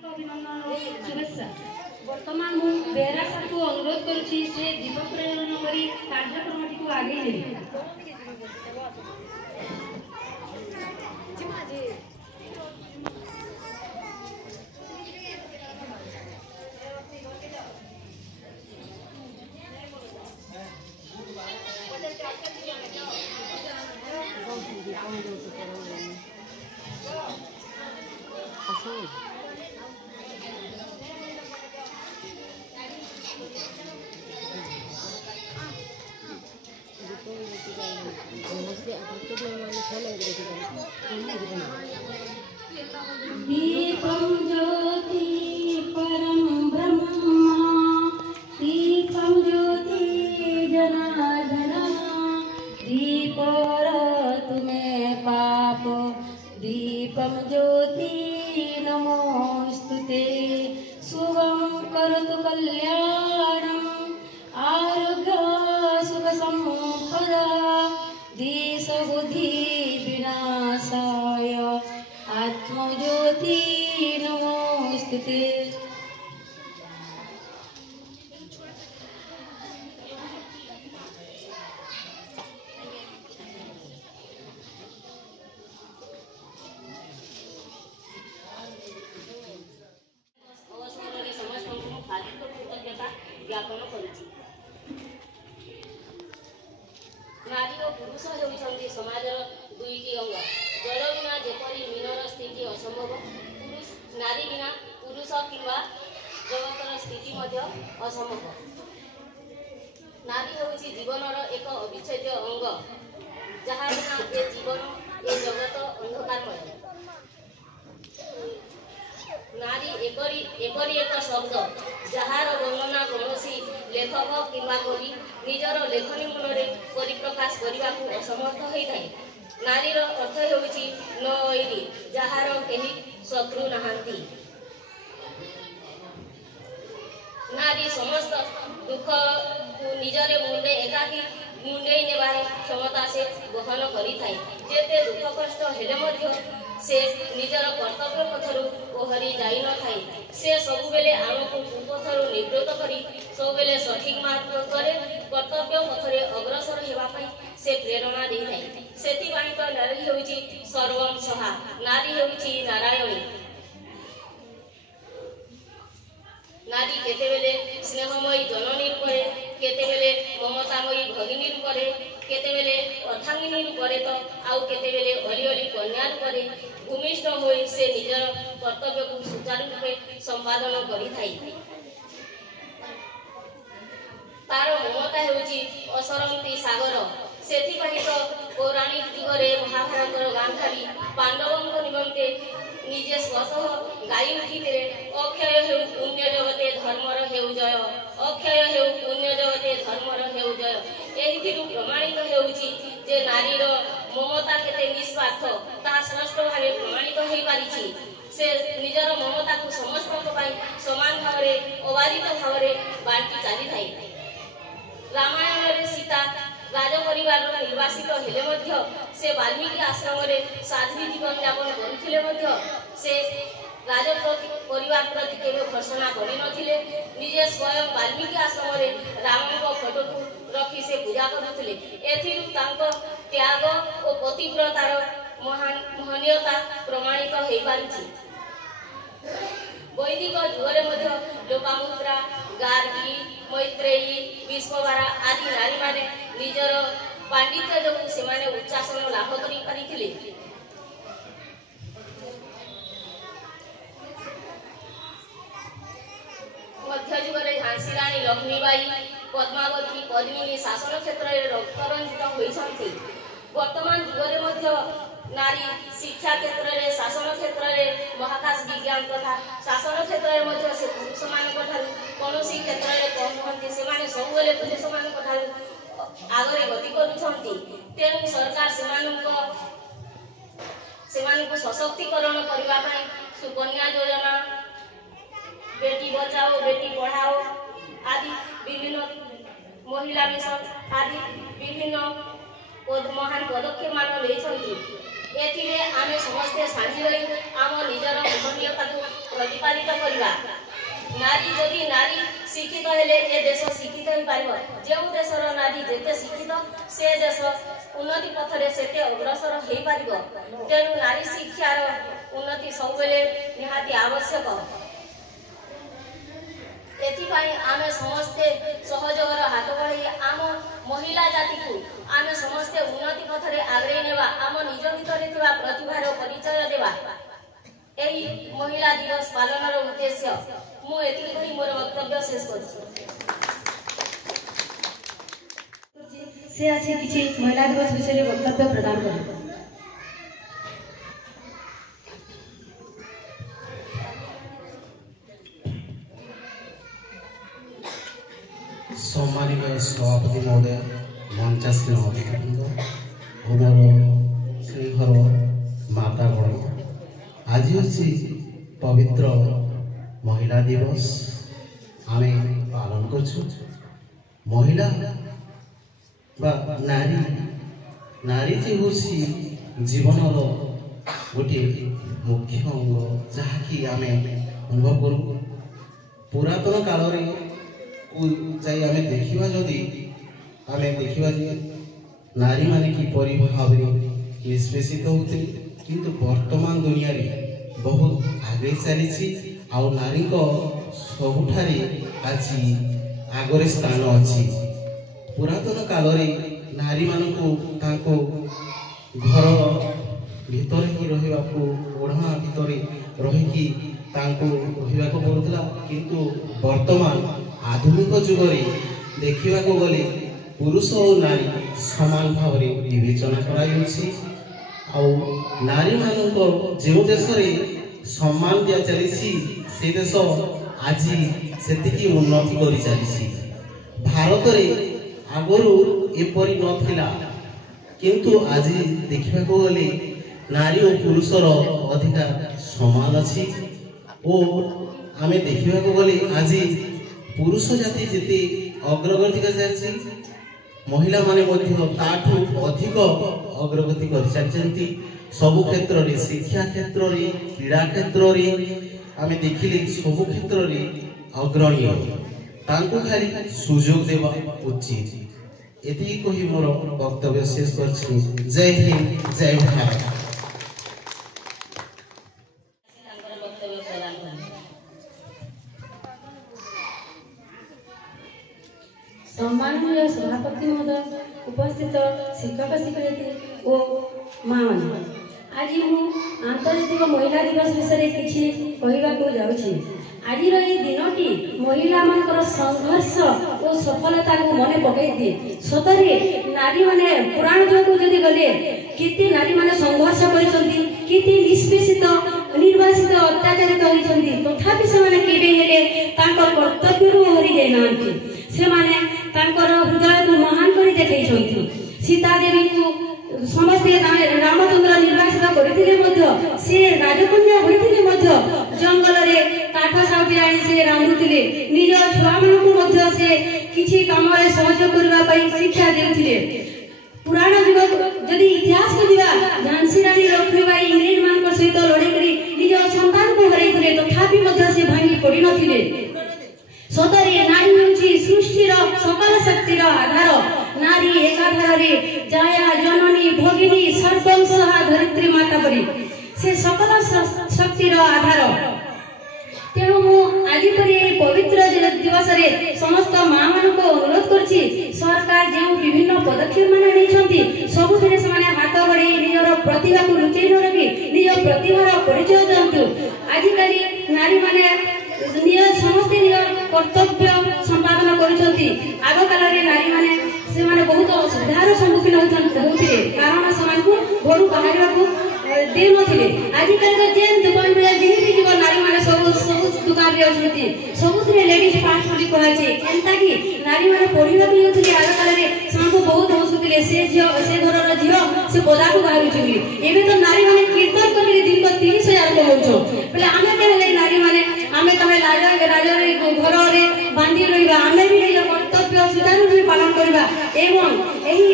शुभेच्छा बर्तमान मु बेरा सर को अनुरोध करुछि से दीप प्रेरण करी कार्यक्रम को आगे ले दीपं ज्योति परम ब्रह्म दीपं ज्योति जनार्दन दीपर तुम्हें पाप दीपं ज्योति नमोस्तुते शुभं करोतु कल्याणम् आरोग्य सुख संपदा देश बुद्धि विनाशाय आत्मज्योति नमोस्तुते। ज्ञापन करुछि नारी और पुरुष होउछन्ति समाजर दुईटी अंग जल बिना जेपरि मीनर स्थिति असंभव पुरुष नारी बिना पुरुष किंवा जगतर स्थिति मध्य असंभव नारी होउछि जीवनर एक अविच्छेद्य अंग जहाँ बिना ए जीवन ए जगत अंधकारमय नारी एपरी एक शब्द जार वर्णना कौनसी लेखक किंवा कवि निजर लेखनी मूल परिप्रकाश करने को असमर्थ होता है नारीर अर्थ होउछि नईरी जार केही शत्रु नहांती नारी समस्त दुख निजरे मुंडे एकाकी मुंडे नेबार क्षमता से बहन करिथाय जेते दुख कष्ट हेले मध्य से निजर कर्तव्य पथरु ओहरी जाई न थाई से सब बेले आमको कुपथरु निवृत्त करी सब बेले सठिक मार्ग करे कर्तव्य पथरे अग्रसर हेबा पई से प्रेरणा देई थाई सेति बाणी तो नारी होउची सर्वम सहा नारी होउची नारायणी नारी केते बेले स्नेहमयी जननी रूपे केते बेले ममतामयी भगिनी रूपे केते बेले अर्धांगिनी रूपे तो आउ केते बेले अली अली कन्या रूपे भूमिष्ठ होई से निजर कर्तव्य को सुचारू रूपे संपादन करि थाई तार ममता हेउची असरंती सागर सेति पहि तो पौराणिक जुगरे महाभारतर गांधारी पांडवंक निमंते निजे स्वतः गाई उठिते अक्षय हेउ पुण्य जगते धर्मर हेउ जय अक्षय हेउ पुण्य जगते धर्मर हेउ जय एहिथिरु प्रमाणित हेउची जे नारीर ममता केते निस्वार्थ ता स्पष्ट भावे प्रमाणित होई पारिछि से निजर ममता को समस्त पाई समान भावरे अबाधित भावरे बांटी चाली थाई रामायण रे सीता राज परिवार निर्वासित हेले मध्य से वाल्मीकि आश्रम रे साध्वी जीवन यापन करुथिले मध्य से राज परिवार प्रति केवे घोषणा करि नथिले निजे स्वयं वाल्मीकि आश्रम रे रामको फोटो को रखी से पूजा करुथिले एथिरु तांको त्याग और पतिव्रतार महनीयता प्रमाणित होई पारिछि वैदिक जुगरे मध्य लोपामुद्रा गार्गी मैत्रेयी विश्वभारा आदि नारी माने निजर पांडित्य जो से उच्चासन लाभ करि पारिथिले मध्य जुगरे झांसी रानी लक्ष्मीबाई पद्मावती पद्मिनी शासन क्षेत्र में रक्तरंजित होइछन्ति वर्तमान जुगरे मध्य नारी शिक्षा क्षेत्र में शासन क्षेत्र में महाकाश विज्ञान तथा शासन क्षेत्र में मध्य से पुरुष मानक ठारू कोनोसी क्षेत्र में कम नहंती से माने सब बेले पुरुष मानक ठारू आगरे गति करुछन्ति तेणु सरकार सेमानकु सशक्तिकरण करबा पई सुकन्या योजना बेटी बचाओ बेटी पढ़ाओ आदि विभिन्न महिला मिशन आदि विभिन्न महान पदक्षेप मान लेछन्ति एथिरे आमे समस्ते साझी होई आम निजर महनीयताକୁ प्रतिपादित करिबा। नारी जदि नारी शिक्षित हेले ए देश शिक्षित हो पारिबो। जेउ देशर नारी जेते शिक्षित से देश उन्नति पथरे सेते अग्रसर हो पारिबो। तेणु नारी शिक्षार उन्नति सबेले निहाती आवश्यक। एथिपाई आमे समस्ते सहयोगर हाथ बढ़ाई आम महिला जाति को आमे समस्ते उन्नति पथरे आग्रही नेबा। आम निज भितर थिबा प्रतिभार परिचय देबा। एही महिला दिवस पालनर उद्देश्य मु एति कहि मोर वक्तव्य शेष करछि। से आज किछि महिला दिवस विषय वक्तव्य प्रदान करिबो। सम्मानित सभापति महोदय, मंचासीन अतिथिवृंद, उमर श्रीघर मातागण, आज हूँ पवित्र महिला दिवस आमे पालन करछु। महिला बा नारी नारी जे हूँ जीवन गोटे मुख्य अंग जहाँकि आमे अनुभव करूँ। पुरातन काल जाई आमे देखिबा जदि आमे देखिबा जे नारी माने किपरि भाव निष्पेषित होते, किंतु वर्तमान दुनिया रे बहुत आगे चली आ नारी को सबुठारे आज आगरे स्थान अच्छी। पुरातन काल रे नारी मानकु ताको घर भीतर ही रहिबाकू ओढ़ा भीतर रहिकी तांको रहिबाकू पड़ुतला, किंतु वर्तमान आधुनिक जुगरे देखा गले पुरुष और नारी समान भाव विवेचना कराई। नारी मान जो देश सम्मान दिया चली से देश आज से उन्नति कर चली। भारत में आगरू एपरी नथिला, किंतु आज देखा गले नारी और पुरुषर अधिकार समान अच्छी। आमे देखा गले आज पुरुष जाति जिते अग्रगति कर चलछि, महिला माने मध्य ताठू अधिक अग्रगति कर चलछि। सबु क्षेत्र रे, शिक्षा क्षेत्र रे, क्रीड़ा क्षेत्र रे आमे देखिले सबु क्षेत्र रे अग्रणी तांको खाली सुजोग देवा उचित। एति कहि मोर वक्तव्य शेष करछि। जय हिंद, जय भारत। सम्माननीय सभापति महोदय, उपस्थित शिक्षक शिक्षयित्री और माँ मैंने, आज मु आंतर्जातिक महिला दिवस विषय किछि कहवाक जाउछि। आज दिनटी महिला मानकर संघर्ष और सफलता को मन पकई दिए। सतरे नारी माने पुराण जो जदि गले केते नारी माने संघर्ष करिसंती, केते निष्पेषित निर्वासित अत्याचारित होइसंती, तथापि से माने केबे हेले तांकर कर्तव्यरू हरि जाय नांती। से माने तांकर हृदय को महान करी देखैछंती। सीता देवी को समस्ते रामचंद्र निर्वासित करथिले मध्य से राजकन्या होइथिले मध्य जंगल रे काठ साउटी आनी से रांधुथिले। निज छुआ मानकु मध्य से किछि काम रे सहयोग करबा पई शिक्षा देउथिले। पुराण युग जदि इतिहास को दिबा, झांसी रानी लक्ष्मीबाई इंग्रेज मानक सहित लड़ाई करी निज संतान को हरैथिले, तथापि मध्य से भांगी पड़ी नथिले। सतरे नारी होछि सृष्टिर सकल शक्तिर आधार। नारी एकाधार रे जाया जननी भगिनी सर्वंसहा धरित्री माता परी से सकल शक्तिर आधार। तेणु मु आज पवित्र दिवस रे समस्त माँ मान को अनुरोध करछि, सरकार जो विभिन्न पदक्षेप माने नैछंती सबुथिरे से माने हाथ बढ़ाई निजर प्रतिभा को लुचै न रखी निज प्रतिभार परिचय दियंतु। आजिकाली नारी माने निज समस्ते निज कर्तव्य संपादन करुछंती। आग काल रे नारी माने से माने बहुत असुविधार सम्मुखीन होउथिले, कारण समान को घरु बाहरिया को दे नथिले। आजिकाली जेन दुकान रे जेहि जीव नारी माने सब दुकान रे अछंती, सबुथिरे लेडीज फास्ट फूड कहै छै। एंता कि नारी माने पढिबा को योथिले आग काल रे समान को बहुत हसुथिले। से घरर झियो से पदा को बाहरि छिबी। एबे तो नारी माने कीर्तन करी दिन को 30,000 कमौछो। बोले आमे कहले नारी माने आमे तमे राजा रे घर रे बांधी रहिबा, आमे भी निज कर्तव्य सुचारू रूपे पालन करबा एवं एही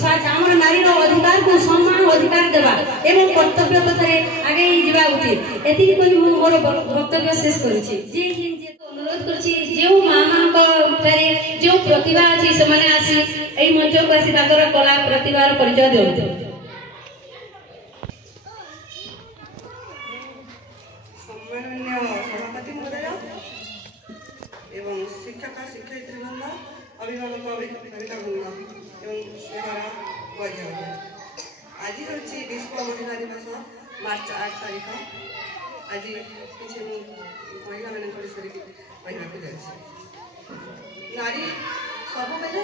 हमर नारी रो अधिकार को सम्मान अधिकार देवा एवं कर्तव्य पथरे आगे जीवा उचित एति कोइ मु मोर वक्तव्य शेष करूची। जे अनुरोध करूची जे मां मान को जो प्रतिभा अछि से माने आसी एई मंच को आसी ताकर कला प्रतिभार परिचय देउते। सम्माननीय सभापति महोदय एवं शिक्षक शिक्षयित्री वृंद अभिभावक अभिभाविका वृंद एवं स्नेहर वैद्य आज हूँ विश्व महिला दिवस मार्च 8 तारीख। आज किसी महिला मान विषय कहवाक जाए नारी सब बेले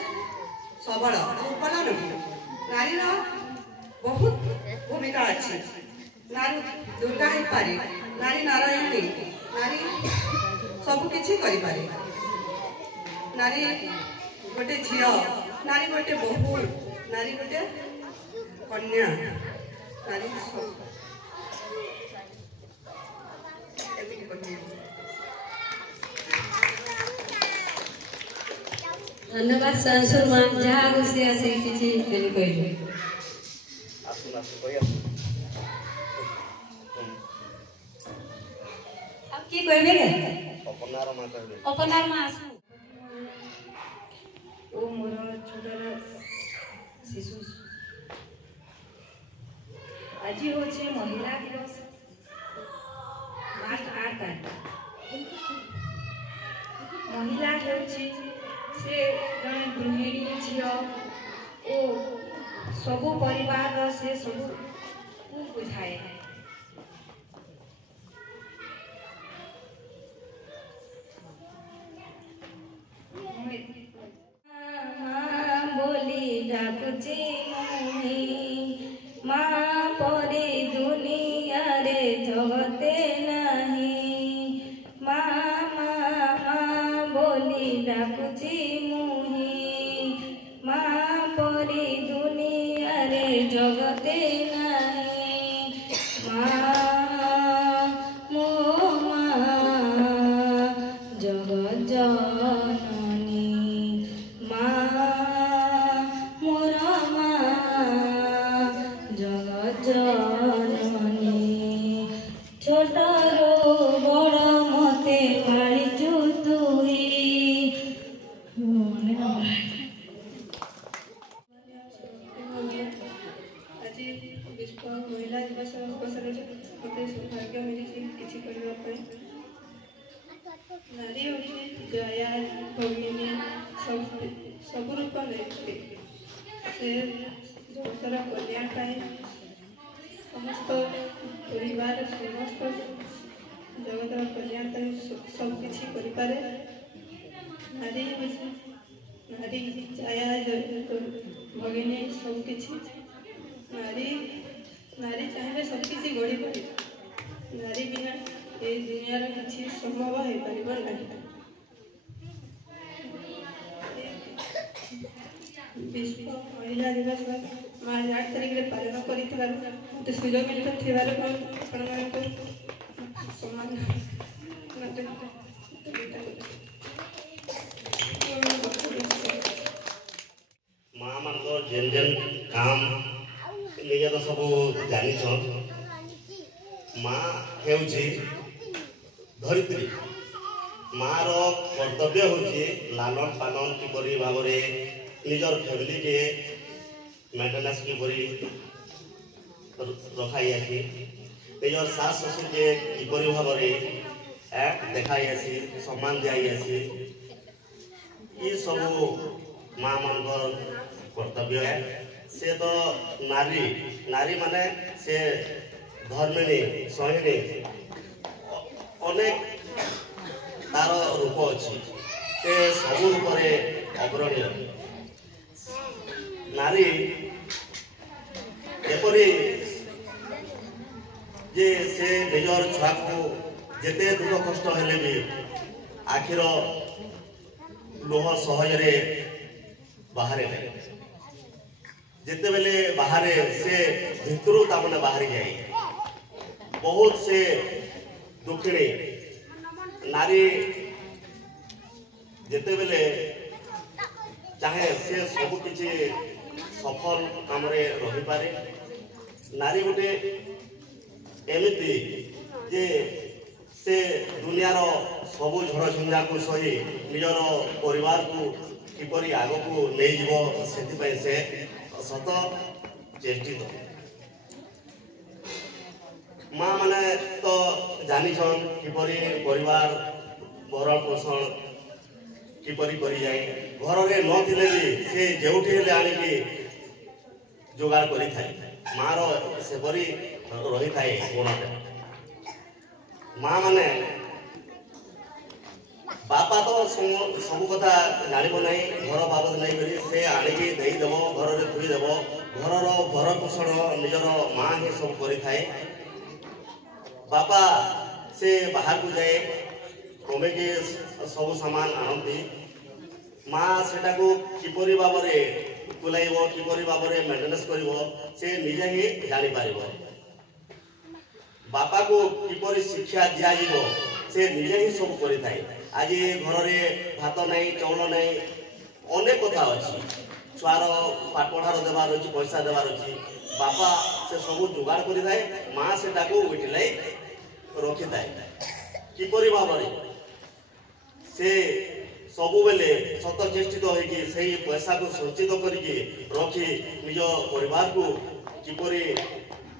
सबल दुर्बल नुह नारी बहुत भूमिका अच्छी नारी दुर्गा हो पारे नारी नारायणी नारी सब किछि करि पारे नारी गोटे झियो नारी गोटे बहु नारी गोटे कन्या नारी धन्यवाद संसुर मान जहाँ खुशी आसे किछि कहले कहले अब की कहबे गे अपनार मा आसु ओ मोर छोटरा शिशु आज होचे महिला दिवस मार्च 8 तारीख। महिला हेउची से जड़े गृहिणी झील ओ सबु परिवार से सबु बुझाए बोली डाकुची माँ परी दुनिया रे जगते नहीं माँ माँ बोली डाकुची माँ परी दुनिया रे जगते नहीं माँ मो माँ जगत जननी माँ मोर माँ जगत जननी छोटरो बड़ मते पालिचु तुई आज विश्व महिला दिवस अवसर मत सौभाग्य मिली किसी करने नारी होती जया भगिनी सब रूप ले से जगतर कल्याण समस्त परिवार समस्त जगतर कल्याण सब किसी करें नारी नारी जया भगिनी सब किसी नारी नारी चाहिए सब किसी गढ़ी पारे नारी बिना ये दुनिया किसी संभव हो पार ना। विश्व महिला दिवस मार्च 8 तारीख में पालन कर सुजोग मिलता सम्मान माँ मान जेन जेन काम निजे तो सब जानी माँ हेउची धरित्री माँ रो कर्तव्य होची लालन पालन किपरि भावरे निजर फैमिली के मेंटेनेंस किपरि रखाई आसी निजर सास ससुर के किपरि भावरे एक देखाई आसी सम्मान दियाई आसी ये सब माँ मान कर्तव्य है से तो नारी नारी माने से धर्मिणी सहिणी अनेक तार रूप अच्छी से सब रूप अग्रणी नारी एपरी जे से निजर छुआ को जेते दुख कष्ट हेले भी आखिर लोह सहजरे बाहर जिते बेले बाहर से भितर तामने बाहर जाए बहुत से दुखिणी नारी जिते बेले चाहे से सब किसी सफल काम रही पारे ନାରୀ ଗୋଟେ ଏମିତି ଯେ ସେ ଦୁନିଆର ସବୁ ଝଡ଼ ଝଞ୍ଜାକୁ ସହି ନିଜର ପରିବାରକୁ କିପରି ଆଗକୁ ନେଇଯିବ ସେଥିପାଇଁ ସେ ସତ ଚେଷ୍ଟିତ। ମା ମାନେ ତ ଜାଣିଛନ୍ କିପରି ପରିବାର ଭରଣ ପୋଷଣ କିପରି କରିଯାଏ। ଘରରେ ନଥିଲେ ବି ସେ ଯେଉଁଠି ହେଲେ ଆଣିକି ଯୋଗାଡ଼ କରିଥାଏ। ମାର ସେପରି ରହିଥାଏ ଗୁଣଟା। ମା ମାନେ ବାପା ତ ସବୁ କଥା ଜାଣିବ ନାହିଁ, ଘର ବାବଦ ନେଇକରି ସେ ଆଣିକି ଦେଇଦେବ, ଘରରେ ଥୋଇଦେବ। ଘରର ଭରଣ ପୋଷଣ ନିଜର ମା ହିଁ ସବୁ କରିଥାଏ। ବାପା ସେ ବାହାରକୁ ଯାଏ, କମେଇକି ସବୁ ସାମାନ ଆଣନ୍ତି। ମା ସେଟାକୁ କିପରି ଭାବରେ ତୁଲାଇବ, କିପରି ଭାବରେ ମେଣ୍ଟେନାନ୍ସ କରିବ ସେ ନିଜେ ହିଁ ଜାଣିପାରିବ। ବାପାକୁ କିପରି ଶିକ୍ଷା ଦିଆଯିବ ସେ ନିଜେ ହିଁ ସବୁ କରିଥାଏ। ଆଜି ଘରରେ ଭାତ ନାହିଁ, ଚାଉଳ ନାହିଁ, ଅନେକ କଥା ଅଛି। ଛୁଆର ପାଠ ପଢ଼ାର ଦେବାର ଅଛି, ପଇସା ଦେବାର ଅଛି। ବାପା ସେ ସବୁ ଯୋଗାଡ଼ କରିଥାଏ, ମା ସେଟାକୁ ୟୁଟିଲାଇଜ ରଖିଥାଏ। କିପରି ଭାବରେ ସେ ସବୁବେଳେ ସତ ଚେଷ୍ଟିତ ହୋଇକି ସେହି ପଇସାକୁ ସଞ୍ଚିତ କରିକି ରଖି ନିଜ ପରିବାରକୁ କିପରି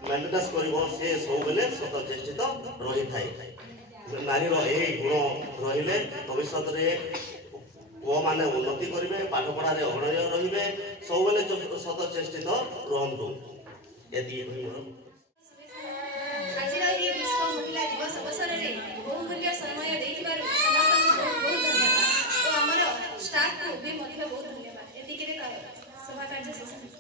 ମେଣ୍ଟେନାନ୍ସ କରିବ ସେ ସବୁବେଳେ ସତ ଚେଷ୍ଟିତ ରହିଥାଏ। ନାରୀର ଏହି ଗୁଣ ରହିଲେ ଭବିଷ୍ୟତରେ ପୁଅମାନେ ଉନ୍ନତି କରିବେ, ପାଠ ପଢ଼ାରେ ଅଗ୍ରଣୀ ରହିବେ, ସବୁବେଳେ ସତ ଚେଷ୍ଟିତ ରୁହନ୍ତୁ। ଏତିକି ଆଜିର ଏହି ବିଶ୍ୱ ମହିଳା ଦିବସ ଅବସରରେ ବହୁମୂଲ୍ୟ ସମୟ ଦେଇଥିବାରୁ ସମସ୍ତଙ୍କୁ ବହୁତ ବହୁତ ଧନ୍ୟବାଦ ଓ ଆମର ଷ୍ଟାଫକୁ ବି ମଧ୍ୟ ବହୁତ ଧନ୍ୟବାଦ। ଏତିକିରେ ସଭା କାର୍ଯ୍ୟ ଶେଷ।